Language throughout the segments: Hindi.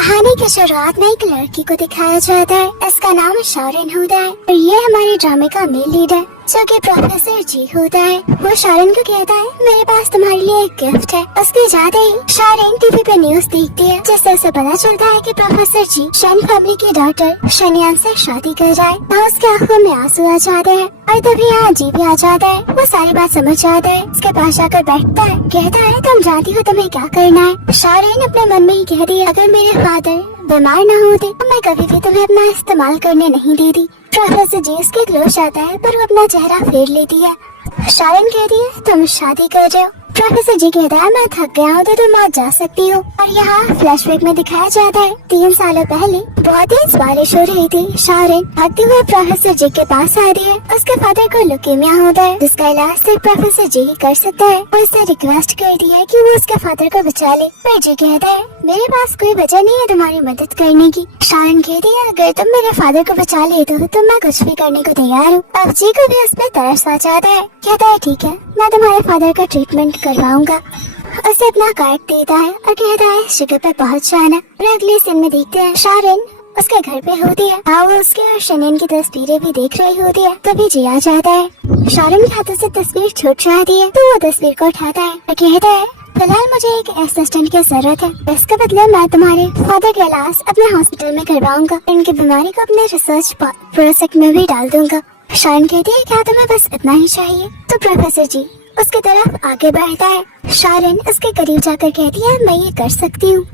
कहानी की शुरुआत में एक लड़की को दिखाया जाता है। इसका नाम शारन होता है और ये हमारे ड्रामे का मेन लीडर जो कि प्रोफेसर जी होता है। वो शारन को कहता है मेरे पास तुम्हारे लिए एक गिफ्ट है। उसके जाते ही शारन टीवी पे न्यूज देखती है जिससे उसे पता चलता है कि प्रोफेसर जी शन फैमिली की डॉटर शनियान से शादी कर जाए। तो उसके आंखों में आंसू आ जाते हैं और तभी यहाँ जी भी आ जाता है। वो सारी बात समझ जाता है, उसके पास जाकर बैठता है, कहता है तुम जानती हो तुम्हें क्या करना है। शारन अपने मन में ही कहती है अगर मेरे फादर बीमार न होते तो मैं कभी भी तुम्हें अपना इस्तेमाल करने नहीं देती। प्रोफेसर जी उसके क्लोज आता है पर वो अपना चेहरा फेर लेती है। शारन कहती है तुम शादी कर रहे हो। प्रोफेसर जी कहता है मैं थक गया हूँ तो तुम आज जा सकती हो। और यहाँ फ्लैशबैक में दिखाया जाता है 3 सालों पहले बहुत तेज बारिश हो रही थी। शारन भागते हुए प्रोफेसर जी के पास आ रही है। उसके फादर को ल्यूकेमिया होता है जिसका इलाज सिर्फ प्रोफेसर जी ही कर सकता है। वो इससे रिक्वेस्ट करती है कि वो उसके फादर को बचा ले पर जी कहता है मेरे पास कोई वजह नहीं है तुम्हारी मदद करने की। शारन कहती है अगर तुम मेरे फादर को बचा लेते हो तो मैं कुछ भी करने को तैयार हूँ। अब जी को भी उस पर तरस आ जाता है, कहता है ठीक है मैं तुम्हारे फादर का ट्रीटमेंट करवाऊंगा। उसे अपना कार्ड देता है और कहता है शिखर पे पहुँच जाना। और अगले सीन में देखते हैं शारन उसके घर पे होती है। वो उसके और शनियन की तस्वीरें भी देख रही होती है। तभी जी आ जाता है। शारन के हाथों से तस्वीर छूट जाती है तो वो तस्वीर को उठाता है और कहता है फिलहाल मुझे एक असिस्टेंट की जरूरत है। इसके बदले मैं तुम्हारे फादर का इलाज अपने हॉस्पिटल में करवाऊंगा। इनकी बीमारी को अपने रिसर्च प्रोजेक्ट में भी डाल दूंगा। शारन कहती है क्या तुम्हें बस इतना ही चाहिए। तो प्रोफेसर जी उसकी तरफ आगे बढ़ता है। शारन उसके करीब जाकर कहती है मैं ये कर सकती हूँ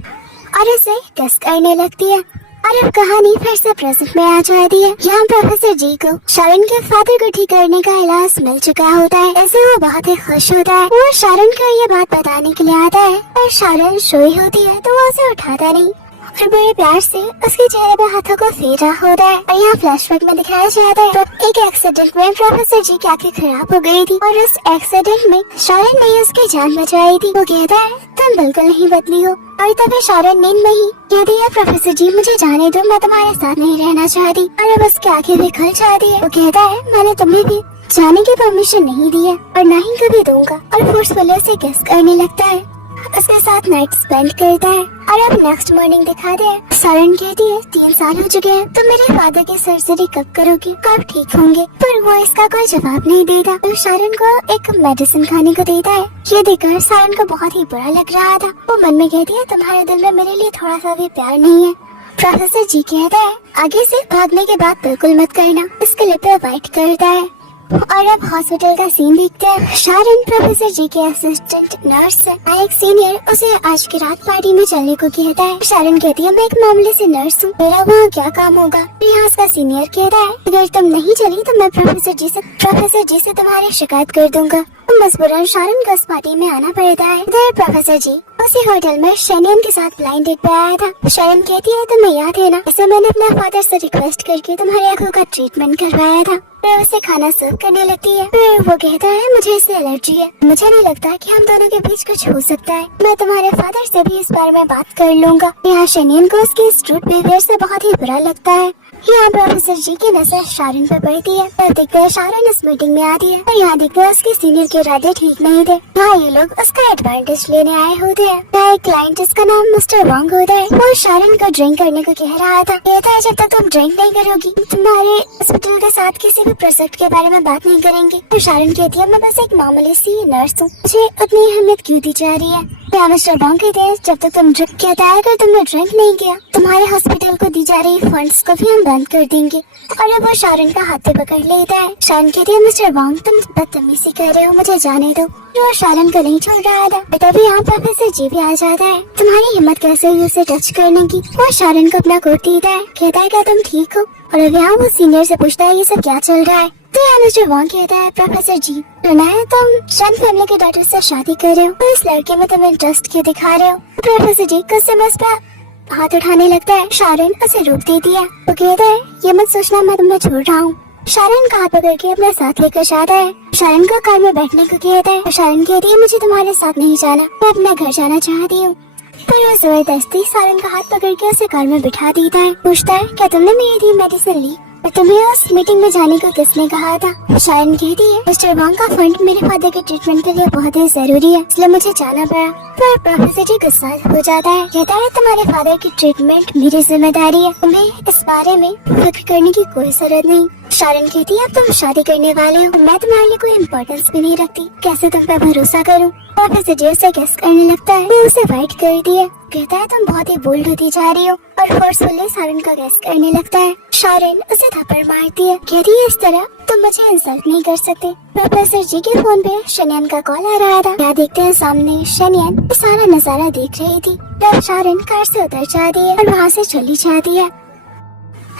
और उसे किस करने लगती है। और अब कहानी फिर से प्रेजेंट में आ जाती है। यहाँ प्रोफेसर जी को शारन के फादर को ठीक करने का इलाज मिल चुका होता है। ऐसे वो बहुत ही खुश होता है। वो शारन को ये बात बताने के लिए आता है और शारन सोई होती है तो वो उसे उठाता नहीं और बड़े प्यार से उसके चेहरे पे हाथों को फेर रहा होता है। और यहाँ फ्लैशबैक में दिखाया जाता है तो एक एक्सीडेंट में प्रोफेसर जी की आंखें खराब हो गई थी और उस एक्सीडेंट में शारन ने उसकी जान बचाई थी। वो कहता है तुम बिल्कुल नहीं बदली हो। और तभी शारन नींद में ही कहती है प्रोफेसर जी मुझे जाने दो, मैं तुम्हारे साथ नहीं रहना चाहती। और अब उसकी आंखें भी खुल जाती है। वो कहता है मैंने तुम्हें भी जाने की परमिशन नहीं दी है और न ही कभी दूंगा। और फोर्सफुली से किस करने लगता है, उसके साथ नाइट स्पेंड करता है। और अब नेक्स्ट मॉर्निंग दिखाते हैं। शारन कहती है 3 साल हो चुके हैं तो मेरे फादर की सर्जरी कब करोगे, कब ठीक होंगे। पर वो इसका कोई जवाब नहीं देता। तो शारन को एक मेडिसिन खाने को देता है। ये देखकर शारन को बहुत ही बुरा लग रहा था। वो मन में कहती है तुम्हारे दिल में मेरे लिए थोड़ा सा भी प्यार नहीं है। प्रोफेसर जी कहता है आगे से भागने के बाद बिल्कुल मत करना। इसके लिप पे वाइट करता है। और अब हॉस्पिटल का सीन देखते हैं। शारन प्रोफेसर जी के असिस्टेंट नर्स है। एक सीनियर उसे आज की रात पार्टी में चलने को कहता है। शारन कहती है मैं एक मामले से नर्स हूँ, मेरा वहाँ क्या काम होगा। यहाँ उसका सीनियर कहता है अगर तुम नहीं चली तो मैं प्रोफेसर जी से तुम्हारी शिकायत कर दूंगा। मजबूरन शारन को उस पार्टी में आना पड़ता है। इधर प्रोफेसर जी उसी होटल में शनियन के साथ ब्लाइंड डेट पे आया था। शारन कहती है तुम्हें याद है ना, इसे मैंने अपने फादर से रिक्वेस्ट करके तुम्हारी आंखों का ट्रीटमेंट करवाया था। फिर उसे खाना सर्व करने लगती है। फिर वो कहता है मुझे इससे एलर्जी है, मुझे नहीं लगता कि हम दोनों के बीच कुछ हो सकता है। मैं तुम्हारे फादर से भी इस बारे में बात कर लूंगा। यहाँ शनियन को उसके स्ट्रूट बिहेवियर से बहुत ही बुरा लगता है। यहाँ प्रोफेसर जी की नजर शारन पर पड़ती है। पर देखते हैं शारन इस मीटिंग में आती है और यहाँ देखते हैं उसके सीनियर के इरादे ठीक नहीं थे। यहाँ ये लोग उसका एडवांटेज लेने आए होते हैं। यहाँ एक क्लाइंट जिसका नाम मिस्टर वांग होता है वो शारन को ड्रिंक करने को कह रहा था। कहता है जब तक तुम ड्रिंक नहीं करोगी तुम्हारे हॉस्पिटल के साथ किसी भी प्रोजेक्ट के बारे में बात नहीं करेंगे। तो शारन कहती है मैं बस एक मामूली सी नर्स हूँ, मुझे उतनी अहमियत क्यों दी जा रही है। यहाँ मिस्टर वांग कहते हैं जब तक तुम ड्रिंक, कहता है अगर तुमने ड्रिंक नहीं किया तुम्हारे हॉस्पिटल को दी जा रही फंड्स को भी हम बंद कर देंगे। और अब वो शारन का हाथ पकड़ लेता है। शारन कहती है मिस्टर वांग तुम बदतमीजी कर रहे हो, मुझे जाने दो। वो शारन को नहीं छोड़ रहा था। तभी यहाँ प्रोफेसर जी भी आ जाता है। तुम्हारी हिम्मत कैसे हुई उसे टच करने की। वो शारन को अपना कोट देता है, कहता है क्या तुम ठीक हो। और अब यहाँ वो सीनियर से पूछता है ये सब क्या चल रहा है। तो यहाँ मिस्टर वांग कहता है प्रोफेसर जी सुना है तुम शन फैमिली के डॉटर से शादी कर रहे हो, तो इस लड़के में तुम इंटरेस्ट क्यों दिखा रहे हो। प्रोफेसर जी गुस्से में उस पर हाथ उठाने लगता है। शारन उसे रोक देती है। वो कहता है ये मत सोचना मैं तुम्हें छोड़ रहा हूँ। शारन का हाथ पकड़ के अपने साथ लेकर जाता है। शारन को कार में बैठने को कहता है। शारन कहती है मुझे तुम्हारे साथ नहीं जाना, मैं अपना घर जाना चाहती हूँ। फिर वो जबरदस्ती शारन का हाथ पकड़ के उसे कार में बिठा देता है। पूछता है क्या तुमने मेरी मेडिसिन ली। और तुम्हें उस मीटिंग में जाने को किसने कहा था? शायन कहती है मिस्टर वांग का फंड मेरे फादर के ट्रीटमेंट के लिए बहुत ही जरूरी है, इसलिए मुझे जाना पड़ा। पर प्रोफेसर जी गुस्सा हो जाता है, कहता है तुम्हारे फादर की ट्रीटमेंट मेरी जिम्मेदारी है, तुम्हें इस बारे में फिक्र करने की कोई जरूरत नहीं। शायन कहती है अब तुम शादी करने वाले हो, मैं तुम्हारे लिए कोई इम्पोर्टेंस भी नहीं रखती, कैसे तुम पे भरोसा करूं? प्रोफेसर जी उसे गेस करने लगता है, वो उसे वाइट कर दिया। कहता है तुम बहुत ही बोल्ड होती जा रही हो, और फोर्सफुली शारन को गेस करने लगता है। शारन उसे थप्पड़ मारती है, कहती है इस तरह तुम मुझे इंसल्ट नहीं कर सकते। प्रोफेसर जी के फोन पे शनियन का कॉल आ रहा था। क्या देखते हैं सामने शनियन सारा नजारा देख रही थी। तब शारन कार से उतर जाती है और वहाँ से चली जाती है।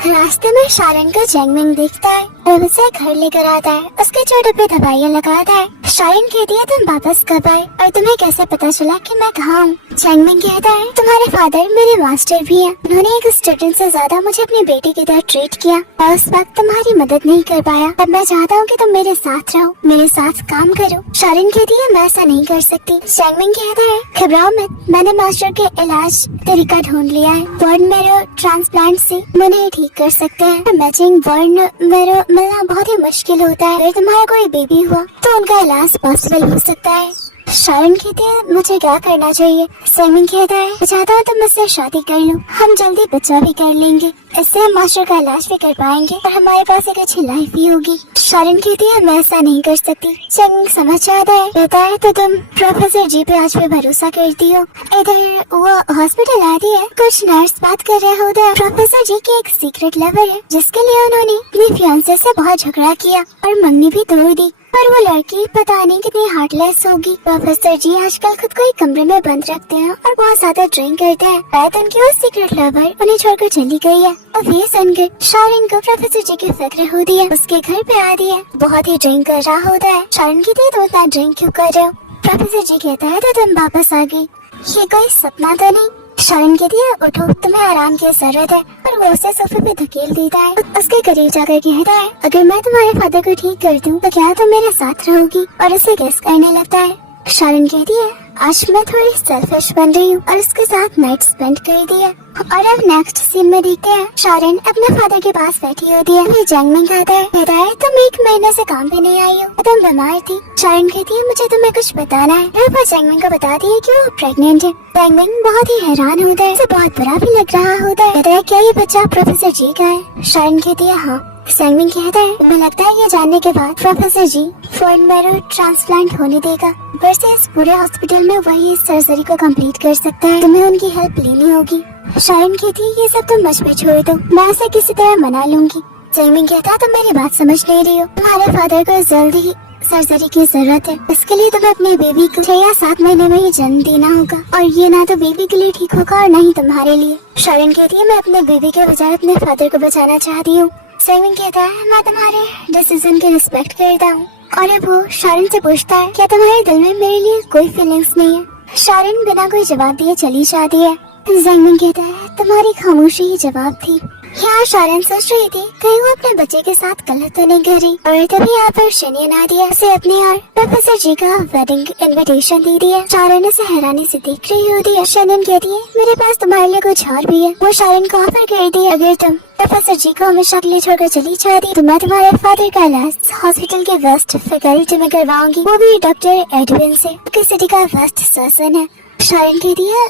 रास्ते में शारन को जैंगमिंग देखता है और उसे घर लेकर आता है, उसके चोटों पे दवाइयाँ लगाता है। शारन कहती है तुम वापस कब आए और तुम्हें कैसे पता चला कि मैं कहाँ हूँ? जैंगमिंग कहता है तुम्हारे फादर मेरे मास्टर भी हैं, उन्होंने एक स्टूडेंट से ज्यादा मुझे अपनी बेटी की तरह ट्रीट किया और उस वक्त तुम्हारी मदद नहीं कर पाया। अब मैं चाहता हूँ कि तुम मेरे साथ रहो, मेरे साथ काम करो। शारन कहती है मैं ऐसा नहीं कर सकती। जैंगमिंग कहता है घबराओ मत, मैंने मास्टर के इलाज तरीका ढूंढ लिया है। बोन मैरो ट्रांसप्लांट से मुझे ठीक कर सकते हैं। मैचिंग बोन मैरो मिलना बहुत ही मुश्किल होता है, अगर तुम्हारा कोई बेबी हुआ तो उनका इलाज पॉसिबल हो सकता है। शारन कहती है मुझे क्या करना चाहिए? जैंगमिंग कहता है मैं चाहता हूँ तुम मुझसे शादी कर लो, हम जल्दी बच्चा भी कर लेंगे, इससे हम मास्टर का इलाज भी कर पाएंगे और हमारे पास एक अच्छी लाइफ भी होगी। शारन कहती है मैं ऐसा नहीं कर सकती। जैंगमिंग समझ जाता है, कहता है तो तुम प्रोफेसर जी पे आज भी भरोसा करती हो? इधर वो हॉस्पिटल आती है, कुछ नर्स बात कर रहे होते हैं। प्रोफेसर जी की एक सीक्रेट लवर है जिसके लिए उन्होंने अपने फियांसे से बहुत झगड़ा किया और मंगनी भी तोड़ दी, और वो लड़की पता नहीं कितनी हार्टलेस होगी। प्रोफेसर जी आजकल खुद को एक कमरे में बंद रखते हैं और बहुत ज्यादा ड्रिंक करते हैं। शायद उनकी वो सीक्रेट लवर उन्हें छोड़कर चली गई है। और ये सुनकर शारन को प्रोफेसर जी की फिक्र होती है, उसके घर पे आती है, बहुत ही ड्रिंक कर रहा होता है। शारन कहती है तुम इतना ड्रिंक क्यों कर रहे हो? प्रोफेसर जी कहता है तो तुम वापस आ गई, ये कोई सपना तो नहीं? शारन कहती है उठो, तुम्हें आराम की जरूरत है, और वो उसे सोफे पे धकेल देता है। उसके करीब जाकर कहता है अगर मैं तुम्हारे फादर को ठीक कर दूं तो क्या तुम मेरे साथ रहोगी? और उसे गेस करने लगता है। शारन कहती है आज मैं थोड़ी सेल्फिश बन रही हूँ, और उसके साथ नाइट स्पेंड कर दिया। और अब नेक्स्ट सीन में देखते हैं शारन अपने फादर के पास बैठी होती है। जैंगमिंग आता है, कहता है तुम 1 महीने से काम पे नहीं आई हो, तुम बीमार थी। शारन कहती है मुझे तुम्हें कुछ बताना है। वो जैंगमिंग को बताती है कि वो प्रेग्नेंट है। जैंगमिंग बहुत ही हैरान होता है, उसे बहुत बुरा भी लग रहा होता है। कहता है क्या ये बच्चा प्रोफेसर जी का है? शारन कहती है हाँ। जैंगमिंग कहता है मुझे लगता है ये जानने के बाद प्रोफेसर जी बोन मैरो ट्रांसप्लांट होने देगा, वैसे इस पूरे हॉस्पिटल में वही इस सर्जरी को कंप्लीट कर सकता है, तुम्हें उनकी हेल्प लेनी होगी। शारन कहती है ये सब तुम मुझ पे छोड़ दो, मैं इसे किसी तरह मना लूंगी। जैंगमिंग कहता है तुम मेरी बात समझ नहीं रही हो, तुम्हारे फादर को जल्द ही सर्जरी की जरूरत है, इसके लिए तुम्हें अपने बेबी को 6 या 7 महीने में ही जन्म देना होगा, और ये ना तो बेबी के लिए ठीक होगा और ना ही तुम्हारे लिए। शारन कहती है मैं अपने बेबी के बजाय अपने फादर को बचाना चाहती हूँ। जैंगमिंग कहता है मैं तुम्हारे डिसीजन की रिस्पेक्ट करता हूँ। और अब वो शारन से पूछता है क्या तुम्हारे दिल में मेरे लिए कोई फीलिंग्स नहीं है? शारन बिना कोई जवाब दिए चली जाती है। जैंगमिंग कहता है तुम्हारी खामोशी ही जवाब थी। यहाँ शारन सोच रही थी कहीं वो अपने बच्चे के साथ गलत तो नहीं कर रही, और तभी यहाँ पर शनियन आ रही है, उसे अपनी और प्रोफेसर जी का वेडिंग इनविटेशन दे दिया। शारन उसे हैरानी से देख रही होती है। शनियन कहती है मेरे पास तुम्हारे लिए कुछ और भी है। वो शारन को ऑफर करती है अगर तुम प्रोफेसर जी को हमेशा के लिए छोड़कर चली जाती तो मैं तुम्हारे फादर का इलाज हॉस्पिटल के वेस्ट फैकल्टी में करवाऊंगी, वो भी डॉक्टर एडविन से, जो सिटी का वेस्ट सर्जन है। शारन कहती है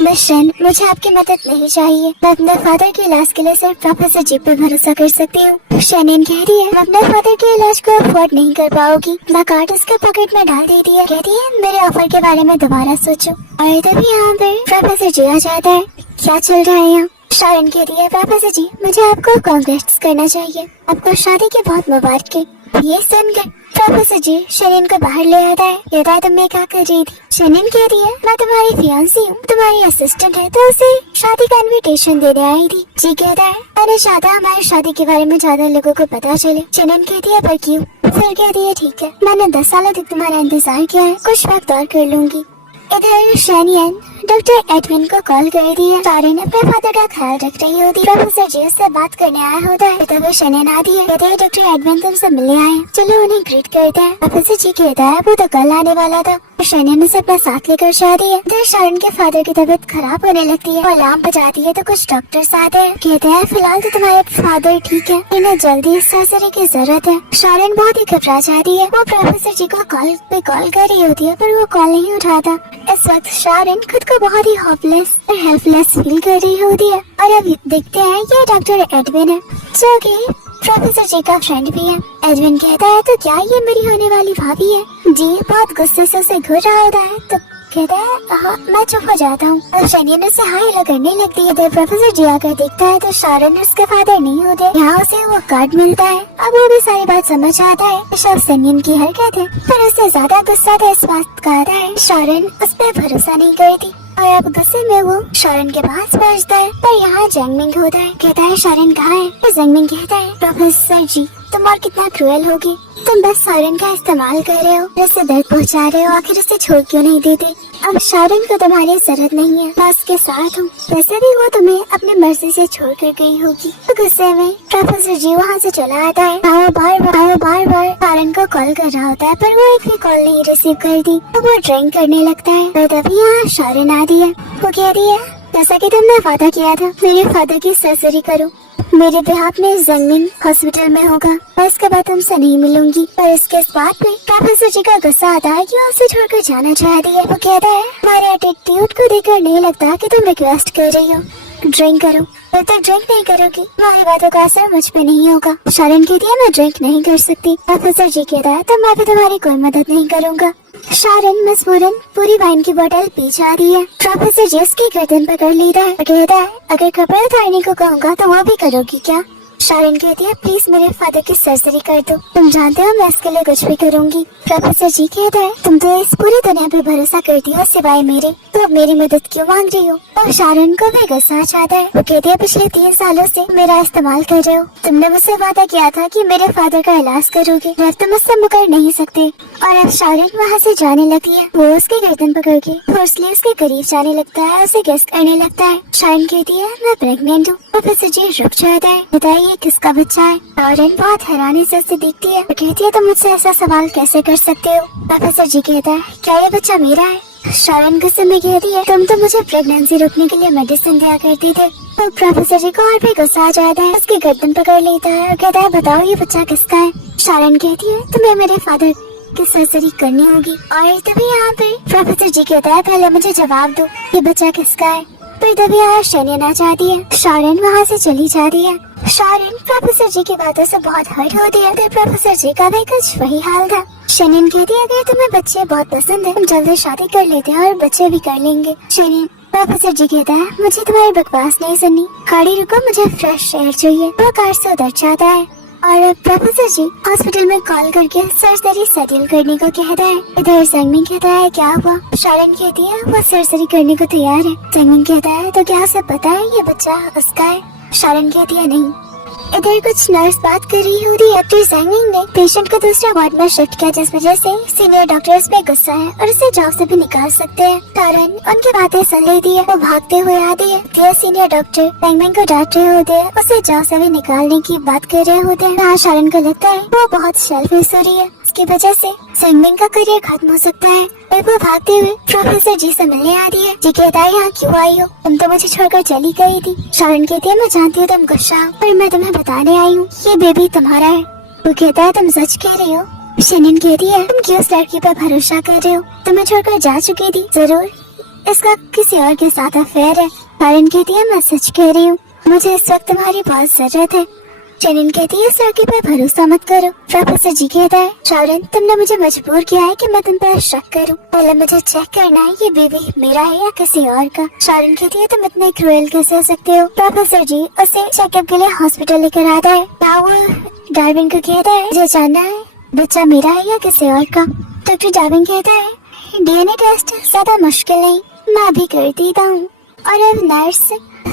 मिशन मुझे आपकी मदद नहीं चाहिए, मैं अपने फादर के इलाज के लिए सिर्फ प्रोफेसर जी पे भरोसा कर सकती हूँ। शनियन कह रही है अपने फादर के इलाज को अफोर्ड नहीं कर पाओगी। मैं कार्ड उसके पॉकेट में डाल देती है, कहती है मेरे ऑफर के बारे में दोबारा सोचो। और तभी यहाँ पे प्रोफेसर जी आ जाता है। क्या चल रहा है यहाँ? शारन कह रही है प्रोफेसर जी मुझे आपको कांग्रेट्स करना चाहिए, आपको शादी की बहुत मुबारक। ये सुनकर प्रोफेसर जी शनियन को बाहर ले आता है, कहता है तुम क्या कर रही थी? शनियन कह रही है मैं तुम्हारी फियांसी हूँ, तुम्हारी असिस्टेंट है, तो उसे शादी का इनविटेशन देने आई थी। जी कहता है मैंने चाहता हमारी शादी के बारे में ज्यादा लोगों को पता चले। शनियन कहती है पर क्यों? फिर कहती है ठीक है, मैंने 10 सालों तक तुम्हारा इंतजार किया है, कुछ वक्त और कर लूंगी। इधर शनियन डॉक्टर एडविन को कॉल कर दिया। शारन अपने फादर का ख्याल रख रही होती। प्रोफेसर जी उससे बात करने आया होता है तब वो शनन आती है। कहते हैं डॉक्टर एडविन तुमसे मिलने आए, चलो उन्हें ग्रीट करते हैं। प्रोफेसर जी कहता है वो तो कल आने वाला था। शनन उसे अपना साथ लेकर जाती है। फिर शारन के फादर की तबीयत खराब होने लगती है। वो अलार्म बजाती है तो कुछ डॉक्टर्स आते हैं। कहते हैं फिलहाल तो तुम्हारे फादर ठीक है, इन्हें जल्दी सर्जरी की जरूरत है। शारन बहुत ही घबरा जाती है। वो प्रोफेसर जी को कॉल कर रही होती है पर वो कॉल नहीं उठाता। इस वक्त शारन खुद को बहुत ही होपलेस और हेल्पलेस फील कर रही होती है। और अब देखते हैं ये डॉक्टर एडविन है जो कि प्रोफेसर जी का फ्रेंड भी है। एडविन कहता है तो क्या ये मेरी होने वाली भाभी है? जी बहुत गुस्से से उसे घूर रहा होता है तो कहता है हाँ मैं चुप हो जाता हूँ। और शनियन उससे हाय हेलो करने लगती है। तो प्रोफेसर जी आकर देखता है तो शारन उसके फादर नहीं होते। यहाँ उसे वो कार्ड मिलता है। अब वो भी सारी बात समझ आता है। शव शनियन की हरकत है पर उससे ज्यादा गुस्सा था इस बात का आता है शारन उस पर भरोसा नहीं करती। और अब गुस्से में वो शारन के पास पहुँचता है पर यहाँ जैंगमिंग होता है। कहता है शारन कहाँ है? तो जैंगमिंग कहता है प्रोफेसर जी तुम और कितना क्रूएल होगी, तुम बस शारन का इस्तेमाल कर रहे हो, उसे दर्द पहुँचा रहे हो, आखिर उसे छोड़ क्यों नहीं देते? अब शारन को तुम्हारी जरूरत नहीं है, मैं उसके साथ हूँ। वैसे भी वो तुम्हें अपनी मर्जी से छोड़ कर गई होगी। तो गुस्से में प्रोफेसर जी वहाँ से चला आता है। वो बार बार शारन को कॉल कर रहा होता है पर वो एक भी कॉल नहीं रिसीव करती। तो वो ड्रिंक करने लगता है। पर तभी यहाँ शारन आती है। वो कह रही है जैसा कि तुमने वादा किया था मेरे फादर की सर्जरी करो, मेरे बिहाफ में जंगमिंग हॉस्पिटल में होगा और इसके बाद तुमसे नहीं मिलूंगी। पर इसके बात में प्रोफेसर जी का गुस्सा आता है कि वो उसे छोड़कर जाना चाहती है। वो कहता है तुम्हारे एटीट्यूड को देखकर नहीं लगता कि तुम रिक्वेस्ट कर रही हो, ड्रिंक करो। जब तक ड्रिंक नहीं करोगी तुम्हारी बातों का असर मुझ पे नहीं होगा। शारन कहती है मैं ड्रिंक नहीं कर सकती। प्रोफेसर जी कहता है तो मैं भी तुम्हारी कोई मदद नहीं करूँगा। शारन मजबूरन पूरी वाइन की बोतल पी जाती है। प्रोफेसर जी उसकी गर्दन पकड़ लेता है। कहता है अगर कपड़े उतारने को कहूँगा तो वो भी करोगी क्या? शारन कहती है प्लीज मेरे फादर की सर्जरी कर दो, तुम जानते हो मैं इसके लिए कुछ भी करूँगी। प्रोफेसर जी कहता है तुम तो इस पूरी दुनिया पे भरोसा करती हो सिवाय मेरे, तो अब मेरी मदद क्यों मांग रही हो? और शारन को भी गुस्सा आ जाता है। वो कहती है पिछले 3 सालों से मेरा इस्तेमाल कर रहे हो, तुमने मुझसे वादा किया था कि मेरे फादर का इलाज करोगे, अब तुम मुझसे मुकर नहीं सकते। और अब शारन वहाँ से जाने लगती है। वो उसकी गर्दन पकड़ के फोर्सली उसके करीब जाने लगता है, उसे गेस करने लगता है। शारन कहती है मैं प्रेग्नेंट हूँ। प्रोफेसर जी रुक जाता है। बताइए ये किसका बच्चा है? शारन बहुत हैरानी से उसे देखती है। कहती है तुम मुझसे ऐसा सवाल कैसे कर सकते हो? प्रोफेसर जी कहता है क्या ये बच्चा मेरा है? शारन गुस्से में कहती है तुम तो मुझे प्रेगनेंसी रोकने के लिए मेडिसिन दिया करती थे। तो प्रोफेसर जी को और भी गुस्सा आ जाता है, उसकी गर्दन पकड़ लेता है और कहता है बताओ ये बच्चा किसका है? शारन कहती है तुम्हें मेरे फादर की सर्जरी करनी होगी। और तभी यहाँ पे प्रोफेसर जी कहता है पहले मुझे जवाब दो ये बच्चा किसका है? फिर तभी यहाँ शनियन आ जाती है। शारन वहाँ से चली जाती है। शारन प्रोफेसर जी की बातों से बहुत हर्ट होती है। तो प्रोफेसर जी का भी कुछ वही हाल था। शनियन कहती है अगर तुम्हें बच्चे बहुत पसंद है हम जल्दी शादी कर लेते हैं और बच्चे भी कर लेंगे। शनियन प्रोफेसर जी कहता है मुझे तुम्हारी बकवास नहीं सुननी, गाड़ी रुको मुझे फ्रेश एयर चाहिए। वो कार से उतर जाता है और प्रोफेसर जी हॉस्पिटल में कॉल करके सर्जरी शेड्यूल करने को कहता है। इधर जंगमिंग कहता है क्या हुआ? शारन कहती है वो सर्जरी करने को तैयार है। जंगमिंग कहता है तो क्या उसे पता है ये बच्चा उसका है? शारन कहती है नहीं। इधर कुछ नर्स बात कर रही होती है। डॉक्टर जंगमिंग ने पेशेंट को दूसरा वार्ड में शिफ्ट किया जिस वजह से सीनियर डॉक्टर्स पे गुस्सा है और उसे जॉब से भी निकाल सकते हैं। शारन उनकी बातें सुन लेती है। वो भागते हुए आती है। सीनियर डॉक्टर जंगमिंग को डांट रहे होते हैं, उसे जॉब से भी निकालने की बात कर रहे होते हैं। यहाँ शारन को लगता है वो बहुत सेल्फिश हो रही है, इसकी वजह से जंगमिंग का करियर खत्म हो सकता है। और वो भागते हुए प्रोफेसर जी से मिलने आती है। जी कहता है यहाँ क्यों आई हो? तुम तो मुझे छोड़कर चली गई थी। शारन कहती है मैं जानती हूँ तुम गुस्सा हो पर मैं तुम्हें बताने आई हूँ ये बेबी तुम्हारा है। वो कहता है तुम सच कह रही हो? शनियन कहती है तुम क्यों उस लड़की पर भरोसा कर रहे हो, तुम्हें छोड़कर जा चुकी थी, जरूर इसका किसी और के साथ अफेयर है। शारन कहती है मैं सच कह रही हूँ, मुझे इस वक्त तुम्हारी बहुत जरूरत है। शनियन कहती है इस लड़की पर भरोसा मत करो। प्रोफेसर जी कहता है शारन तुमने मुझे मजबूर किया है कि मैं तुम पर शक करूं, पहले मुझे चेक करना है ये बेबी मेरा है या किसी और का। शारन कहती है तुम इतने क्रूएल कैसे हो सकते हो? प्रोफेसर जी उसे चेकअप के लिए हॉस्पिटल लेकर आता है। क्या वो डार्विन को कहता है मुझे जानना है बच्चा मेरा है या किसी और का। डॉक्टर डार्विन कहता है डीएनए टेस्ट ज्यादा मुश्किल नहीं, मैं अभी कर देता हूँ। और अब नर्स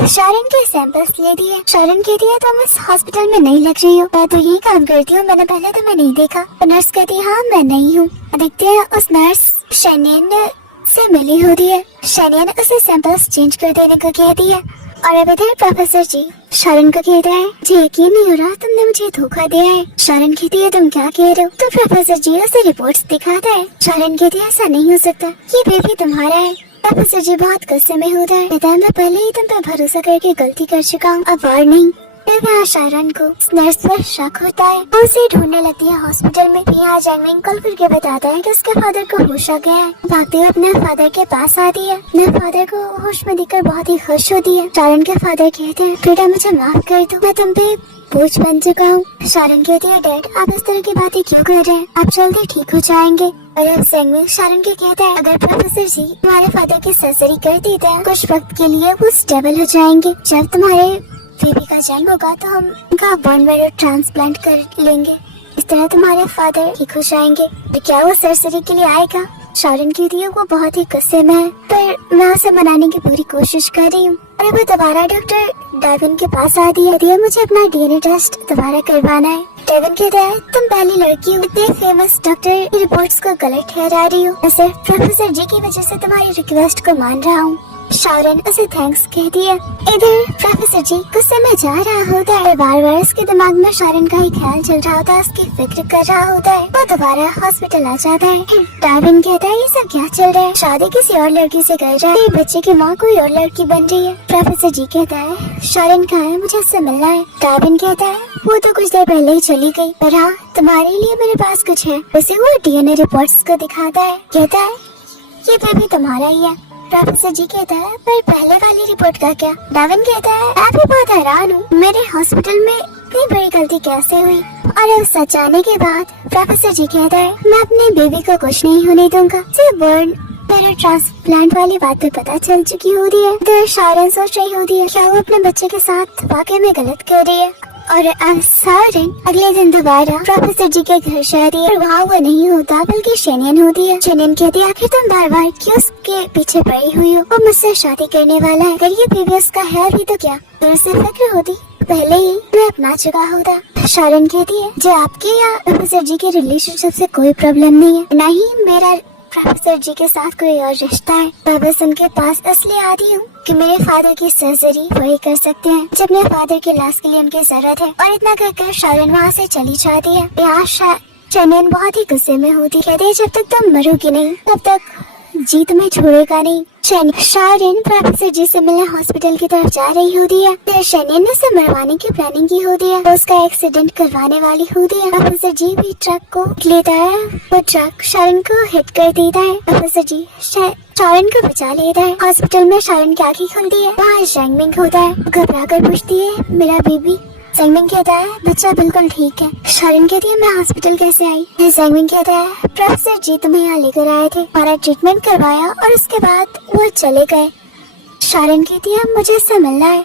शारन के सैंपल्स ले दिए। शारन कहती है तुम इस हॉस्पिटल में नहीं लग रही हो, मैं तो यही काम करती हूँ, मैंने पहले तुम्हें नहीं देखा। तो नर्स कहती है हाँ मैं नहीं हूँ। देखते हैं उस नर्स शनियन उससे मिली होती है। शनियन उसे सैंपल्स चेंज कर देने को कहती है और अब इधर प्रोफेसर जी शारन को कहता है, मुझे यकीन नहीं हो रहा तुमने मुझे धोखा दिया है। शारन कहती है, तुम क्या कह रहे हो? तो प्रोफेसर जी उसे रिपोर्ट्स दिखाता है। शारन कहती है, ऐसा नहीं हो सकता, ये बेबी तुम्हारा है। प्रोफेसर जी बहुत गुस्से में होता है, कहता है, मैं पहले ही तुम पर भरोसा करके गलती कर चुका हूँ, अब और नहीं। फिर वहाँ शारन को नर्स पर शक होता है, वो उसे ढूंढने लगती है हॉस्पिटल में। यहाँ जैंगमिंग कॉल करके बताता है कि उसके फादर को होश आ गया है। भागते हुए अपने फादर के पास आती है। अपने फादर को होश में देखकर बहुत ही खुश होती है। शारन के फादर कहते हैं, बेटा मुझे माफ कर दो, मैं तुम पे बोझ बन चुका हूँ। शारन कहती है, डैड आप इस तरह की बातें क्यों कर रहे हैं, आप जल्दी ठीक हो जाएंगे। और अब जैंगमिंग शारन के कहता है, अगर प्रोफेसर जी तुम्हारे फादर की सर्जरी कर देते हैं, कुछ वक्त के लिए वो स्टेबल हो जाएंगे। जब तुम्हारे बेबी का जन्म होगा तो हम उनका बोन मैरो ट्रांसप्लांट कर लेंगे, इस तरह तुम्हारे फादर ठीक हो जाएंगे। तो क्या वो सर्जरी के लिए आएगा? शारन कहती है, वो बहुत ही गुस्से में है, पर मैं उसे मनाने की पूरी कोशिश कर रही हूँ। और वो दोबारा डॉक्टर डेविन के पास आती है, मुझे अपना डीएनए टेस्ट दोबारा करवाना है। डेविन कहता है, तुम पहली लड़की हो इतने फेमस डॉक्टर की रिपोर्ट्स को गलत ठहरा रही हो, मैं सिर्फ प्रोफेसर जी की वजह से तुम्हारी रिक्वेस्ट को मान रहा हूँ। शारन उसे थैंक्स कहती है। इधर प्रोफेसर जी गुस्से में जा रहा होता है, बार बार उसके दिमाग में शारन का ही ख्याल चल रहा होता है, उसकी फिक्र कर रहा होता है। वो दोबारा हॉस्पिटल आ जाता है। डेविन कहता है, ये सब क्या चल रहा है, शादी किसी और लड़की से कर रहा है, बच्चे की माँ कोई और लड़की बन रही है। प्रोफेसर जी कहता है, शारन कहाँ है, मुझे उससे मिलना है। डेविन कहता है, वो तो कुछ देर पहले ही चली गई, पर हाँ तुम्हारे लिए मेरे पास कुछ है। उसे वो डीएनए रिपोर्ट्स को दिखाता है, कहता है, ये बेबी तुम्हारा ही है। प्रोफेसर जी कहता है, पर पहले वाली रिपोर्ट का क्या? डेविन कहता है, मैं भी बहुत हैरान हूँ, मेरे हॉस्पिटल में इतनी बड़ी गलती कैसे हुई? और अब सच आने के बाद प्रोफेसर जी कहता है, मैं अपने बेबी को कुछ नहीं होने दूंगा। सिर्फ बोन मैरो ट्रांसप्लांट वाली बात तो पता चल चुकी होती है। तो शारन सोच रही होती है, क्या वो अपने बच्चे के साथ वाकई में गलत कर रही है? और अब शारन अगले दिन दोबारा प्रोफेसर जी के घर जाती है, वहाँ वो नहीं होता बल्कि शनियन होती है। शनियन कहती है, आखिर तुम बार बार क्यों उसके पीछे पड़ी हुई हो? वो मुझसे शादी करने वाला है, अगर ये बेबी उसका है भी तो क्या? तो उसे फिक्र होती, पहले ही मैं अपना चुका होता। शारन कहती है, जो आपके या प्रोफेसर जी के रिलेशनशिप से कोई प्रॉब्लम नहीं है, न ही मेरा प्रोफेसर जी के साथ कोई और रिश्ता है। मैं बस उनके पास इसलिए आती हूँ कि मेरे फादर की सर्जरी वही कर सकते हैं जब मेरे फादर की लाश के लिए उनकी जरूरत है। और इतना कहकर शारन वहाँ से चली जाती है। यहाँ शनियन बहुत ही गुस्से में होती, कहती है, जब तक तुम मरोगी नहीं तब तक जी तुम्हें छोड़ेगा नहीं। शारन प्रोफेसर जी से मिलने हॉस्पिटल की तरफ जा रही होती है। फिर शनियन ने उसे मरवाने की प्लानिंग की होती है, उसका एक्सीडेंट करवाने वाली होती है। प्रोफेसर जी भी ट्रक को लेता है, वो ट्रक शारन को हिट कर देता है। प्रोफेसर जी शारन को बचा लेता है। हॉस्पिटल में शारन की आंखें खुलती है, वहाँ जैंगमिंग होता है, घबरा कर पूछती है, मेरा बेबी? जैंगमिंग कहता है, बच्चा बिल्कुल ठीक है। शारन कहती है, मैं हॉस्पिटल कैसे आई? जैंगमिंग कहता है, प्रोफेसर जी तुम्हें यहाँ लेकर आए थे, हमारा ट्रीटमेंट करवाया और उसके बाद वो चले गए। शारन कहती है, मुझे इससे मिलना है।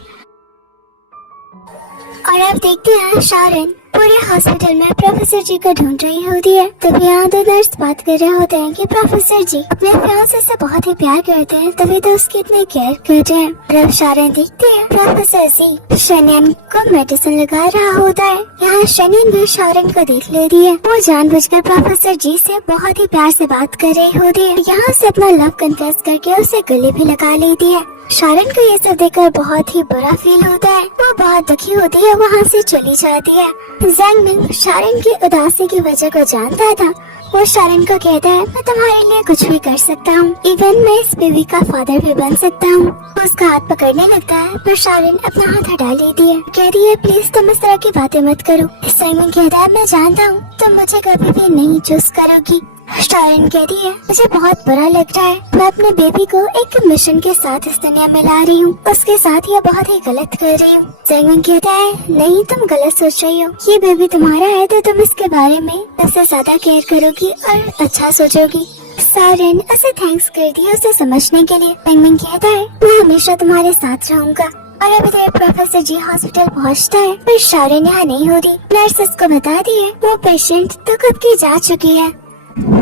और अब देखते हैं शारन पूरे हॉस्पिटल में प्रोफेसर जी को ढूंढ रही होती है। तभी यहाँ दो नर्स बात कर रहे होते हैं कि प्रोफेसर जी अपने फियांसे से बहुत ही प्यार करते हैं, तभी तो उसकी इतनी केयर कर रहे हैं। और अब शारन देखते हैं प्रोफेसर जी शनियन को मेडिसिन लगा रहा होता है। यहाँ शनियन भी शारन को देख लेती है, वो जानबूझकर प्रोफेसर जी से बहुत ही प्यार से बात कर रही होती है। यहाँ से अपना लव कन्फेस करके उसे गले भी लगा लेती है। शारन को ये सब देखकर बहुत ही बुरा फील होता है, वो बहुत दुखी होती है, वहाँ से चली जाती है। जैंगमिंग शारन की उदासी की वजह को जानता था, वो शारन को कहता है, मैं तुम्हारे लिए कुछ भी कर सकता हूँ, इवन मैं इस बेबी का फादर भी बन सकता हूँ। वो उसका हाथ पकड़ने लगता है, पर शारन अपना हाथ हटा लेती है, कहती है, प्लीज तुम इस तरह की बातें मत करो। जैंगमिंग कहता है, मैं जानता हूँ तुम मुझे कभी भी नहीं चूज करोगी। शारन कहती है, मुझे बहुत बुरा लग रहा है, मैं अपने बेबी को एक मिशन के साथ इस दुनिया में ला रही हूँ, उसके साथ ये बहुत ही गलत कर रही हूँ। जैंगमिंग कहता है, नहीं तुम गलत सोच रही हो, ये बेबी तुम्हारा है तो तुम इसके बारे में इससे ज्यादा केयर करोगी और अच्छा सोचोगी। शारन उसे थैंक्स कर दिया उसे समझने के लिए। जैंगमिंग कहता है, मैं हमेशा तुम्हारे साथ रहूंगा। और अब इधर प्रोफेसर जी हॉस्पिटल पहुंचता है, पर शारन यहाँ नहीं होती। नर्स उसको बताती है, वो पेशेंट तो कब की जा चुकी है।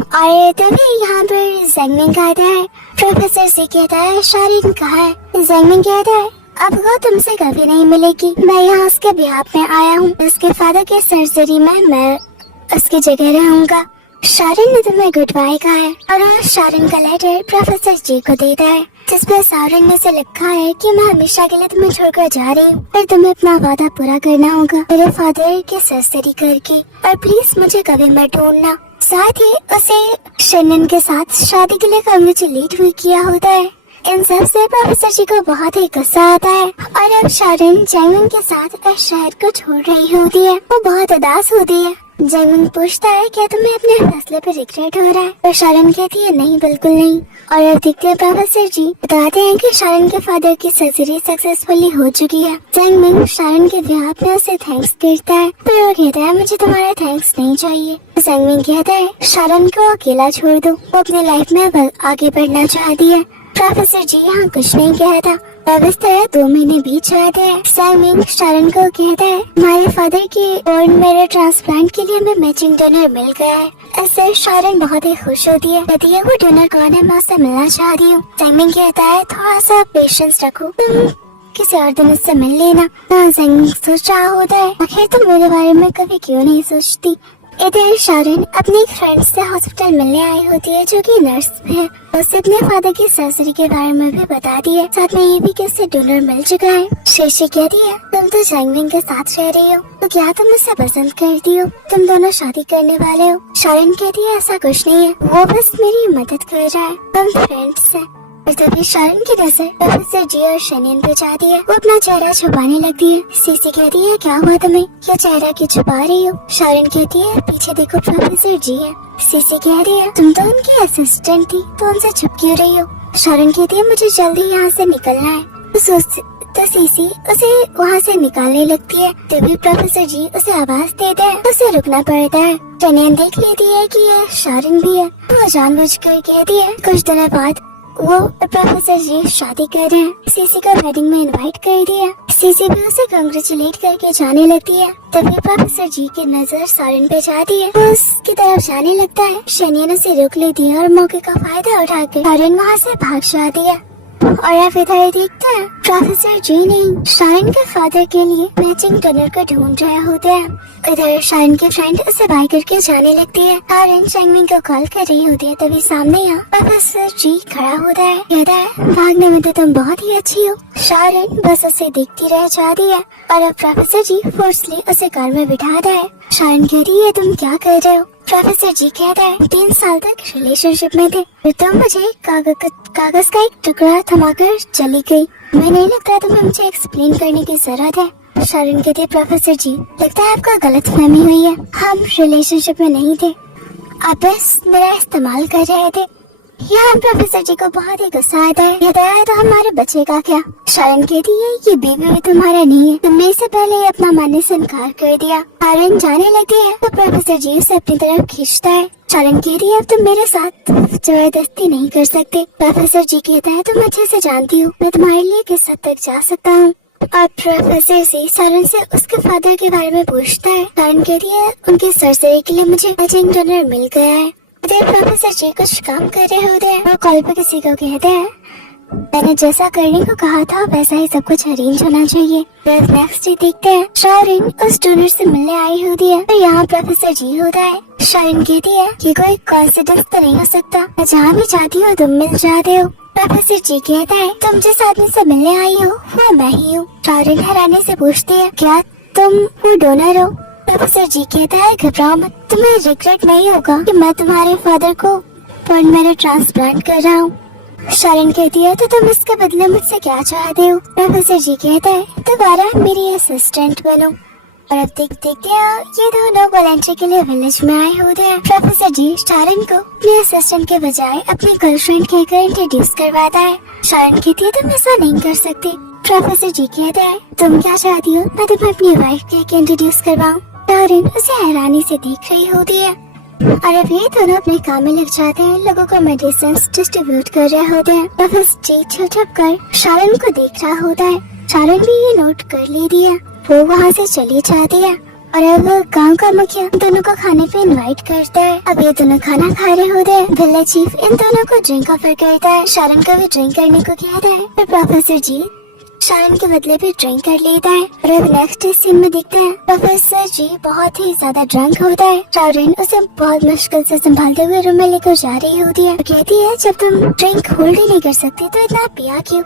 और तभी यहाँ पर जैंगमिंग आता है। प्रोफेसर से कहता है, शारन कहाँ है? जैंगमिंग कहता है, अब वो तुमसे कभी नहीं मिलेगी, मैं यहाँ उसके बिहाफ में आया हूँ, उसके फादर के सर्जरी में मैं उसकी जगह रहूंगा। शारन ने तुम्हें गुड बाय कहा है और आज शारन का लेटर प्रोफेसर जी को देता है, जिसमें शारन ने से लिखा है कि मैं हमेशा के लिए तुम्हें छोड़कर जा रही हूँ, पर तुम्हें अपना वादा पूरा करना होगा मेरे फादर की सर्जरी करके, और प्लीज मुझे कभी मत ढूंढना। साथ ही उसे शनन के साथ शादी के लिए कांग्रेचुलेट भी किया होता है। इन सब से प्रोफेसर जी को बहुत ही गुस्सा आता है और अब शारन जैंगमिन के साथ इस शहर को छोड़ रही होती है। वो बहुत उदास होती है। जैंगमिन पूछता है क्या तुम्हें अपने फैसले पर रिग्रेट हो रहा है, और शारन कहती है नहीं, बिल्कुल नहीं। और अब देखते हैं प्रोफेसर जी बताते हैं कि शारन के फादर की सर्जरी सक्सेसफुली हो चुकी है। जैंगमिन शारन के ब्याह में उसे थैंक्स करता है, पर वो कहता है मुझे तुम्हारा थैंक्स नहीं चाहिए। जैंगमिन कहता है शारन को अकेला छोड़ दो, वो अपनी लाइफ में आगे बढ़ना चाहती है। प्रोफेसर जी यहाँ कुछ नहीं कहता। अब इस तरह 2 महीने बीत जाते हैं। जैंगमिन शारन को कहता है हमारे फादर के बोन मैरो ट्रांसप्लांट के लिए हमें मैचिंग डोनर मिल गया है। इससे शारन बहुत ही खुश होती है, कहती है वो डोनर कौन है, मैं उससे मिलना चाहती हूँ। जैंगमिन कहता है थोड़ा सा पेशेंस रखो, तुम किसी और दिन उससे मिल लेना। जैंगमिन सोच रहा होता है आखिर तुम मेरे बारे में कभी क्यों नहीं सोचती। इधर शारन अपनी फ्रेंड से हॉस्पिटल मिलने आई होती है जो कि नर्स है। उसे अपने फादर की सर्जरी के बारे में भी बताती है, साथ में ये भी कि उसे डोनर मिल चुका है। शीशी कहती है तुम तो जैंगमिन के साथ रह रही हो, तो क्या तुम उसे पसंद करती हो, तुम दोनों शादी करने वाले हो। शारन कहती है ऐसा कुछ नहीं है, वो बस मेरी मदद कर रहा है, हम फ्रेंड्स हैं। तभी शारन की नजर प्रोफेसर जी और शनियन पे जाती है। वो अपना चेहरा छुपाने लगती है। सीसी कहती है क्या हुआ तुम्हें, क्या चेहरा क्यों छुपा रही हो। शारन कहती है पीछे देखो प्रोफेसर जी है। सीसी कहती है तुम तो उनकी असिस्टेंट थी, तो उनसे छुप क्यों रही हो। शारन कहती है मुझे जल्दी यहाँ से निकलना है। तो सीसी उसे वहाँ से निकालने लगती है, तभी प्रोफेसर जी उसे आवाज देते हैं, उसे रुकना पड़ता है। शनियन देख लेती है कि ये शारन भी है, वो जानबूझकर कहती है। कुछ दिनों बाद वो प्रोफेसर जी शादी कर रहे हैं। सीसी को वेडिंग में इनवाइट कर दिया। सीसी भी उसे कांग्रेचुलेट करके जाने लगती है। तभी प्रोफेसर जी की नजर शारन पे जाती है, वो उसकी तरफ जाने लगता है। शनियन उसे रोक लेती है और मौके का फायदा उठाकर शारन वहाँ से भाग जाती है। और आप इधर देखते हैं प्रोफेसर जी नहीं शारन के फादर के लिए मैचिंग डोनर को ढूंढ रहे होते हैं। इधर शारन के फ्रेंड उसे बाय करके जाने लगती है। शारन जैंगमिन को कॉल कर रही होती है, तभी सामने यहाँ प्रोफेसर जी खड़ा होता है, कहता है भागने में तो तुम बहुत ही अच्छी हो। शारन बस उसे देखती रह जाती है और अब प्रोफेसर जी फोर्सली उसे कार में बिठाता है। शारन कह रही है तुम क्या कर रहे हो। प्रोफेसर जी कहता है 3 साल तक रिलेशनशिप में थे, फिर तुम मुझे कागज का एक टुकड़ा थमाकर चली गई। मैं नहीं लगता तुम्हें मुझे एक्सप्लेन करने की जरूरत है। शारन कहती है प्रोफेसर जी लगता है आपका गलत फहमी हुई है, हम रिलेशनशिप में नहीं थे, आप बस मेरा इस्तेमाल कर रहे थे। यहाँ प्रोफेसर जी को बहुत ही गुस्सा आता है, कहता है तो हमारे बच्चे का क्या। शारन कहती है ये बेबी भी तुम्हारा नहीं है, तुमने इससे पहले ही अपना मानने से इनकार कर दिया। शारन जाने लगती है तो प्रोफेसर जी उसे अपनी तरफ खींचता है। शारन कहती है अब तुम मेरे साथ जबरदस्ती नहीं कर सकते। प्रोफेसर जी कहता है तुम अच्छे से जानती हो मैं तुम्हारे लिए किस हद तक जा सकता हूँ। और प्रोफेसर जी शारन से उसके फादर के बारे में पूछता है। शारन कहती है उनकी सर्जरी के लिए मुझे मैचिंग डोनर मिल गया है। प्रोफेसर जी कुछ काम कर रहे होते हैं, वो कॉल पे किसी को कहते हैं मैंने जैसा करने को कहा था वैसा ही सब कुछ अरेंज होना चाहिए। फिर नेक्स्ट डे देखते हैं शारन उस डोनर से मिलने आई होती है, तो यहाँ प्रोफेसर जी होता है। शारन कहती है कि कोई कोइंसिडेंस तो नहीं हो सकता, मैं जहाँ भी चाहती हूँ तुम मिल जाते हो। प्रोफेसर जी कहता है तुम जिस आदमी से मिलने आई हो वो मैं ही हूँ। शारन हैरानी से पूछती है क्या तुम वो डोनर हो। प्रोफेसर जी कहता है घबराओ मत, तुम्हें रिग्रेट नहीं होगा कि मैं तुम्हारे फादर को बोन मैरो ट्रांसप्लांट कर रहा हूँ। शारन कहती है तो तुम इसके बदले मुझसे क्या चाहते हो। प्रोफेसर जी कहता है दोबारा मेरी असिस्टेंट बनो। और अब देखते हैं ये दोनों वॉलंटियर के लिए विलेज में आए होते हैं। प्रोफेसर जी शारन को अपने असिस्टेंट के बजाय अपनी गर्लफ्रेंड कहकर इंट्रोड्यूस करवाता है। शारन कहती है तुम ऐसा नहीं कर सकती। प्रोफेसर जी कहता है तुम क्या चाहती हो मैं तुम्हें अपनी वाइफ कह के इंट्रोड्यूस करवाऊँ। शारन उसे हैरानी से देख रही होती है। और अब ये दोनों अपने काम में लग जाते हैं, लोगों को मेडिसिन डिस्ट्रीब्यूट कर रहे होते हैं। प्रोफेसर जी छुप कर शारन को देख रहा होता है। शारन भी ये नोट कर लेती है, वो वहाँ से चली जाती है। और अब गांव का मुखिया दोनों को खाने पे इनवाइट करता है। अब ये दोनों खाना खा रहे होते हैं। विलेज चीफ इन दोनों को ड्रिंक ऑफर करता है। शारन को भी ड्रिंक करने को कहता है। फिर प्रोफेसर जी शारन के बदले भी ड्रिंक कर लेता है। और अब नेक्स्ट सीन में दिखता है प्रोफेसर जी बहुत ही ज्यादा ड्रंक होता है। शारन उसे बहुत मुश्किल से संभालते हुए रूम में लेकर जा रही होती है। कहती है जब तुम ड्रिंक होल्ड ही नहीं कर सकती तो इतना पिया क्यों।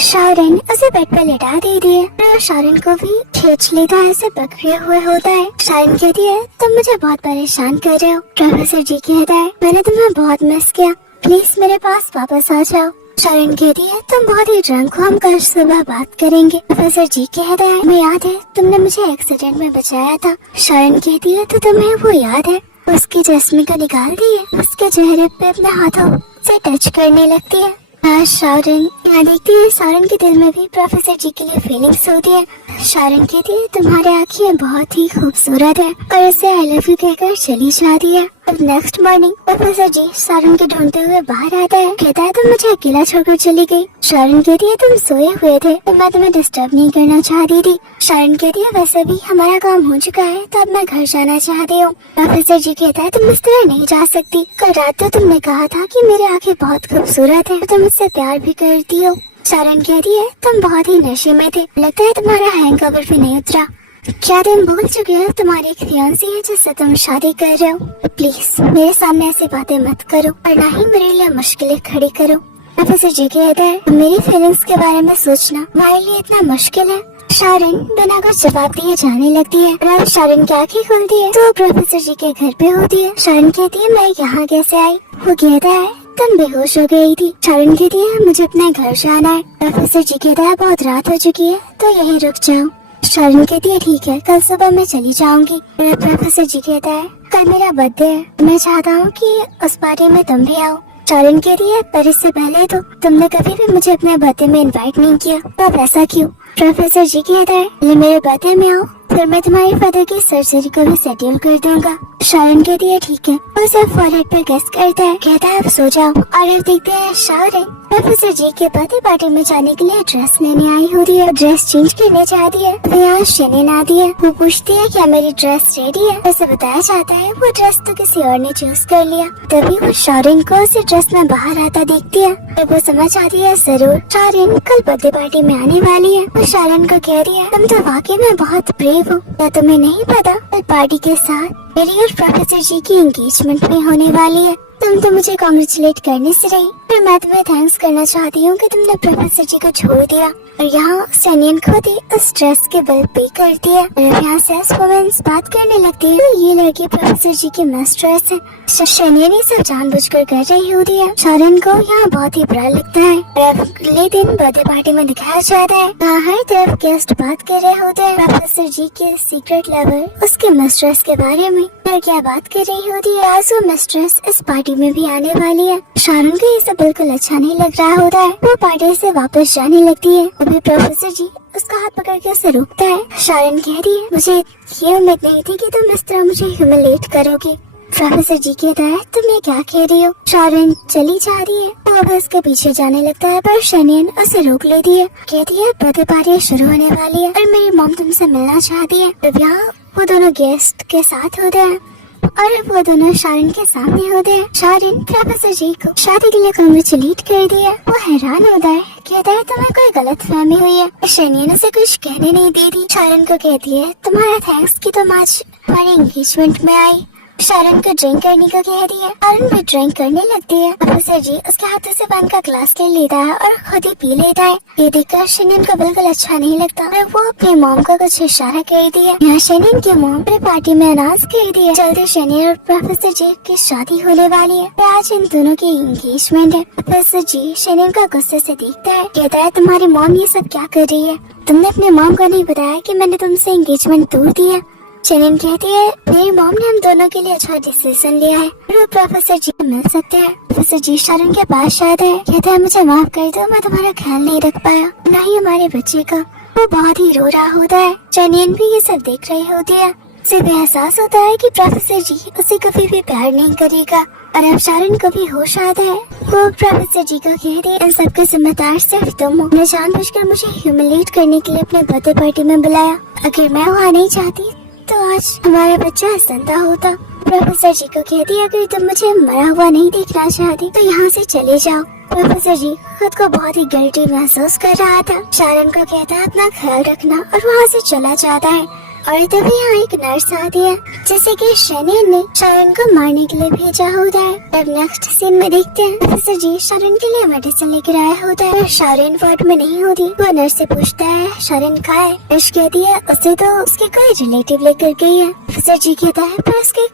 शारन उसे बेड पर लेटा देती है और शारन को भी खींच लेता है, उसे पकड़े हुए होता है। शारन कहती है तुम मुझे बहुत परेशान कर रहे हो। प्रोफेसर जी कहता है मैंने तुम्हें बहुत मिस किया, प्लीज मेरे पास वापस आ जाओ। शारन कहती है तुम बहुत ही ड्रंक हो, हम कल सुबह बात करेंगे। प्रोफेसर जी कहता है मैं याद है तुमने मुझे एक्सीडेंट में बचाया था। शारन कहती है तो तुम्हें वो याद है। उसकी चश्मे को निकाल दिए, उसके चेहरे पे अपने हाथों से टच करने लगती है। शारन यहाँ देखती है शारन के दिल में भी प्रोफेसर जी के लिए फीलिंग्स होती है। शारन कहती है तुम्हारी आँखें बहुत ही खूबसूरत है और उसे आई लव यू कहकर चली जाती है। अब नेक्स्ट मॉर्निंग प्रोफेसर जी शारन के ढूंढते हुए बाहर आता है। कहता है तुम मुझे अकेला छोड़कर चली गई। शारन कहती है तुम सोए हुए थे तो मैं तुम्हें डिस्टर्ब नहीं करना चाहती थी। शारन कहती है वैसे भी हमारा काम हो चुका है तो अब मैं घर जाना चाहती हूँ। प्रोफेसर जी कहता है तुम इस तरह नहीं जा सकती, कल रात तो तुमने कहा था कि मेरी आँखें बहुत खूबसूरत है, तुम मुझसे प्यार भी करती हो। शारन कहती है तुम बहुत ही नशे में थे, लगता है तुम्हारा हैंगओवर भी नहीं उतरा। क्या तुम भूल चुके हो तुम्हारी एक फियांसी है जिससे तुम शादी कर रहे हो। प्लीज मेरे सामने ऐसी बातें मत करो और ना ही मेरे लिए मुश्किलें खड़ी करो। प्रोफेसर जी कहता है मेरी फीलिंग्स के बारे में सोचना हमारे लिए इतना मुश्किल है। शारन बिना कुछ जवाब दिए जाने लगती है। और शारन की आँखें खुलती है तो प्रोफेसर जी के घर पे होती है। शारन कहती है मैं यहाँ कैसे आई। वो कहता है तुम बेहोश हो गई थी। शारन कहती है मुझे अपने घर जाना है। प्रोफेसर जी कहता है बहुत रात हो चुकी है तो यहीं रुक जाओ। शारन कहती है ठीक है कल सुबह मैं चली जाऊंगी। प्रोफेसर जी कहता है कल मेरा बर्थडे है, मैं चाहता हूँ कि उस पार्टी में तुम भी आओ। शारन कहती है पर इससे पहले तो तुमने कभी भी मुझे अपने बर्थडे में इनवाइट नहीं किया, तो अब ऐसा क्यों। प्रोफेसर जी कहता है ये मेरे बर्थडे में आओ फिर मैं तुम्हारी फादर की सर्जरी को भी शेड्यूल कर दूंगा। शारन कहती है ठीक है। उसे फॉरहेड पर किस करता है, कहता है अब सो जाओ। और अब देखते हैं शारन प्रोफेसर जी के बर्थडे पार्टी में जाने के लिए ड्रेस लेने आई होती है, ड्रेस चेंज करने चाहती है। तो यहाँ शनीन आती है, वो पूछती है क्या मेरी ड्रेस रेडी है। उसे बताया जाता है वो ड्रेस तो किसी और ने चूज कर लिया। तभी वो शारन को उसी ड्रेस में बाहर आता देखती है और वो समझ आती है जरूर शारन कल बर्थडे पार्टी में आने वाली है। वो शारन को कह रही है तुम तो वाकई में बहुत ब्रेव हो, क्या तुम्हें नहीं पता कल पार्टी के साथ मेरी और प्रोफेसर जी की एंगेजमेंट में होने वाली है। तुम तो मुझे कॉन्ग्रेचुलेट करने से रही, पर मैं तुम्हें थैंक्स करना चाहती हूँ कि तुमने प्रोफेसर जी को छोड़ दिया। और यहाँ सैनियन खुद ही उस ड्रेस के बिल पे करती है और यहाँ से वुमेन्स बात करने लगती है तो ये लड़की प्रोफेसर जी की मिस्ट्रेस है। सैनियन ये सब जानबूझकर कर रही होती है। शारन को यहाँ बहुत ही बुरा लगता है। और अगले दिन बर्थडे पार्टी में दिखाया जाता है यहाँ हर तरफ गेस्ट बात कर रहे होते हैं प्रोफेसर जी के सीक्रेट लवर उसके मिस्ट्रेस के बारे में। और क्या बात कर रही होती है आज वो मिस्ट्रेस इस पार्टी में भी आने वाली है। शारन को ये सब बिल्कुल अच्छा नहीं लग रहा होता है, वो पार्टी से वापस जाने लगती है। अभी प्रोफेसर जी उसका हाथ पकड़ के उसे रोकता है। शारन कह रही है मुझे ये उम्मीद नहीं थी कि तुम इस तरह मुझे ह्यूमिलेट करोगे। प्रोफेसर जी कहता है तुम ये क्या कह रही हो। शारन चली जा रही है तो अब उसके पीछे जाने लगता है पर शनियन उसे रोक लेती है। कहती है बर्थडे पार्टी शुरू होने वाली है और मेरी मॉम तुमसे मिलना चाहती है। अब यहाँ वो दोनों गेस्ट के साथ होते हैं और वो दोनों शारन के सामने होते हैं। शारन प्रोफेसर जी को शादी के लिए कॉन्ग्रेचुलेट कर दिया। वो हैरान होता है, कहता है तुम्हें कोई गलत फहमी हुई है। शनियन उसे कुछ कहने नहीं देती। शारन को कहती है तुम्हारा थैंक्स कि तुम आज हमारे एंगेजमेंट में आई। शारन को ड्रिंक करने को कह रही है। शारन भी ड्रिंक करने लगती है। प्रोफेसर जी उसके हाथों से पान का ग्लास ले लेता है और खुद ही पी लेता है। ये देखकर शनियन को बिल्कुल अच्छा नहीं लगता और वो अपनी मॉम को कुछ इशारा कर दी है। यहाँ शनियन की मॉम अपने पार्टी में अनाउंस कर दी है जल्दी शनियन और प्रोफेसर जी की शादी होने वाली है। और आज इन दोनों की एंगेजमेंट है। प्रोफेसर जी शनियन को गुस्से से देखता है, कहता है तुम्हारी मॉम ये सब क्या कर रही है, तुमने अपने मॉम को नहीं बताया कि मैंने तुमसे एंगेजमेंट तोड़ दी है। शनियन कहती है मेरी मॉम ने हम दोनों के लिए अच्छा डिसीजन लिया है और वो प्रोफेसर जी से मिल सकते हैं। प्रोफेसर जी शारन के पास जाता है, कहता है मुझे माफ कर दो, मैं तुम्हारा ख्याल नहीं रख पाया, न ही हमारे बच्चे का। वो बहुत ही रो रहा होता है। शनियन भी ये सब देख रही होती है। उसे भी एहसास होता है कि प्रोफेसर जी उसे कभी भी प्यार नहीं करेगा। और अब शारन को भी होश आता है। वो प्रोफेसर जी को कह रही है इन सबके जिम्मेदार सिर्फ तुम हो, ने जानबूझकर मुझे ह्यूमिलेट करने के लिए अपने बर्थडे पार्टी में बुलाया। अगर मैं वहाँ नहीं चाहती तो आज हमारा बच्चा जिंदा होता। प्रोफेसर जी को कहती है अगर तुम मुझे मरा हुआ नहीं देखना चाहती तो यहाँ से चले जाओ। प्रोफेसर जी खुद को बहुत ही गिल्टी महसूस कर रहा था। शारन को कहता है अपना ख्याल रखना और वहाँ से चला जाता है। और तभी यहाँ एक नर्स आती है जैसे कि शनीन ने शारन को मारने के लिए भेजा होता है। अब नेक्स्ट सीन में देखते हैं प्रोफेसर जी शारन के लिए मेडिसिन लेकर आया होता है। शारन वार्ड में नहीं होती। वो नर्स से पूछता है शारन कहाँ है। नर्स कहती है उसे तो उसके कोई रिलेटिव लेकर गई है। प्रोफेसर जी कहता है पर उसके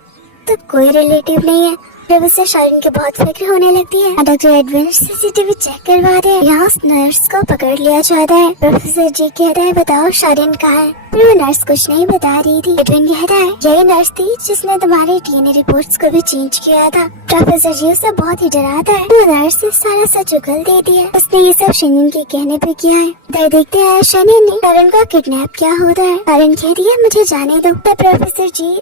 तो कोई रिलेटिव नहीं है। जब उससे शारन की बहुत फिक्र होने लगती है। डॉक्टर एडविन सीसीटीवी चेक करवाते हैं। यहाँ नर्स को पकड़ लिया जाता है। प्रोफेसर जी कहता है बताओ शारन कहाँ है। पर वो नर्स कुछ नहीं बता रही थी। एडविन कहता है यही नर्स थी जिसने तुम्हारे डीएनए रिपोर्ट्स को भी चेंज किया था। प्रोफेसर जी उसे बहुत ही डराता है। वो नर्स से सारा सच उगल देती है। उसने ये सब शनीन के कहने पे किया है। तब देखते हैं शनीन ने शारन को किडनैप किया होता है। शारन कहती है मुझे जाने दो। प्रोफेसर जी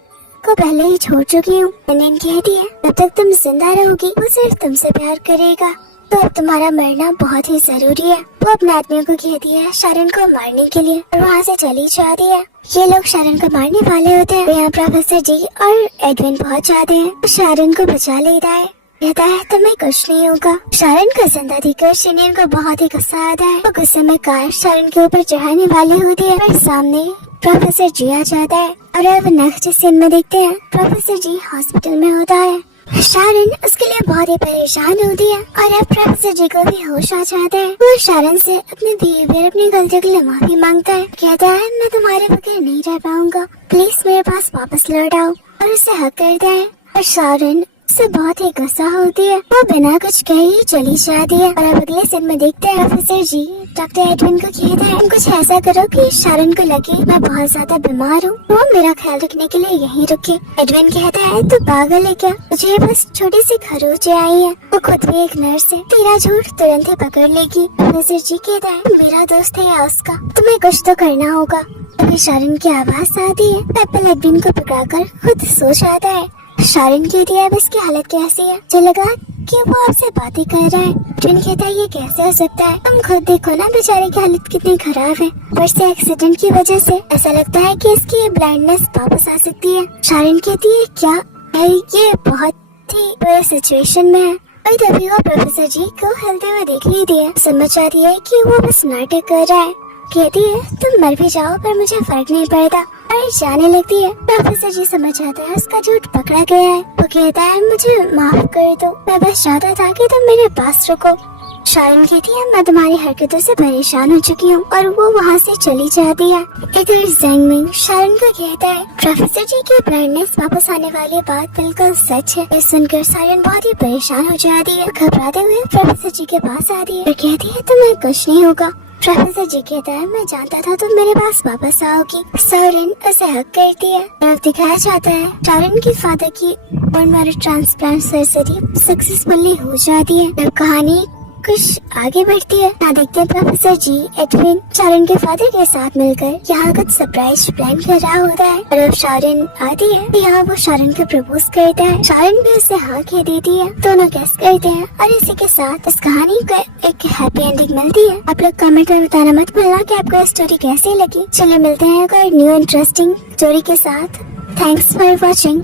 को पहले ही छोड़ चुकी हूँ। शनीन कहती है जब तक तुम जिंदा रहोगी वो सिर्फ तुमसे प्यार करेगा, तो अब तुम्हारा मरना बहुत ही जरूरी है। वो अपने आदमियों को कहती है शारन को मारने के लिए और वहाँ से चली जाती है। ये लोग शारन को मारने वाले होते हैं। यहाँ प्रोफेसर जी और एडविन पहुँच जाते हैं। वो शारन को बचा लेता है। कहता है तुम्हें कुछ नहीं होगा। शारन को जिंदा देखकर शनीन को बहुत ही गुस्सा आता है। वो गुस्से में कार शारन के ऊपर चढ़ाने वाली होती है पर सामने प्रोफेसर जी आ जाता है। और अब नेक्स्ट सीन में देखते हैं प्रोफेसर जी हॉस्पिटल में होता है। शारन उसके लिए बहुत ही परेशान होती है और अब प्रोफेसर जी को भी होश आ जाता है। वो शारन से अपने बिहेवियर अपनी गलतियों के लिए माफी मांगता है। कहता है मैं तुम्हारे बगैर नहीं रह पाऊंगा, प्लीज मेरे पास वापस लौट आओ। और उसे हक करता है और शारन से बहुत ही गुस्सा होती है। वो बिना कुछ कहे ही चली जाती है। और अब अगले सीन में देखते हैं प्रोफेसर जी डॉक्टर एडविन को कहता है तुम कुछ ऐसा करो कि शारन को लगे मैं बहुत ज्यादा बीमार हूँ, वो मेरा ख्याल रखने के लिए यहीं रुके। एडविन कहता है तू पागल है क्या, मुझे बस छोटी सी खरोंच आई है। वो खुद भी एक नर्स है, तेरा झूठ तुरंत ही पकड़ लेगी। प्रोफेसर जी कहता है मेरा दोस्त है या उसका, तुम्हें कुछ तो करना होगा। तभी शारन की आवाज आती है। एप्पल एडविन को पकड़कर खुद सो जाता है। शारन कहती है अब इसकी हालत कैसी है। मुझे लगा कि वो आपसे बातें कर रहा है। एडविन कहता है ये कैसे हो सकता है, तुम खुद देखो ना बेचारे की हालत कितनी खराब है। पर से एक्सीडेंट की वजह से ऐसा लगता है कि इसकी ब्लाइंडनेस वापस आ सकती है। शारन कहती है क्या है ये बहुत ही बुरी सिचुएशन में है। और तभी वो प्रोफेसर जी को हिलते हुए देख लेती है। समझ आती है कि वो बस नाटक कर रहा है। कहती है तुम मर भी जाओ पर मुझे फर्क नहीं पड़ता। और जाने लगती है। प्रोफेसर जी समझ आता है उसका झूठ पकड़ा गया है। वो कहता है मुझे माफ कर दो, मैं बस चाहता था कि तुम मेरे पास रुको। शारन कहती है मैं तुम्हारी हरकतों से परेशान हो चुकी हूँ और वो वहाँ से चली जाती है। इधर ज़ेंगमिंग शारन को कहता है प्रोफेसर जी की ब्राइटनेस वापस आने वाली बात बिल्कुल सच है। ये सुनकर शारन बहुत ही परेशान हो जाती है। घबराते हुए प्रोफेसर जी के पास आती है और कहती है तुम्हें कुछ नहीं होगा। प्रोफेसर जी कहता है मैं जानता था तुम मेरे पास वापस आओगी। शारन उसे हक करती है। अब दिखाया जाता है शारन की फादर की bone marrow transplant surgery successfully हो जाती है। अब कहानी कुछ आगे बढ़ती है। यहाँ देखते हैं प्रोफेसर जी एडविन शारन के फादर के साथ मिलकर यहाँ कुछ सरप्राइज प्लान कर रहा होता है। और अब शारन आती है यहाँ वो शारन को प्रपोज करता है। शारन भी उसे हाँ कह देती है। दोनों किस करते हैं और इसी के साथ इस कहानी को एक हैप्पी एंडिंग मिलती है। आप लोग कमेंट में बताना मत भूलना कि आपको ये स्टोरी कैसी लगी। चलिए मिलते हैं कोई न्यू इंटरेस्टिंग स्टोरी के साथ। Thanks for watching.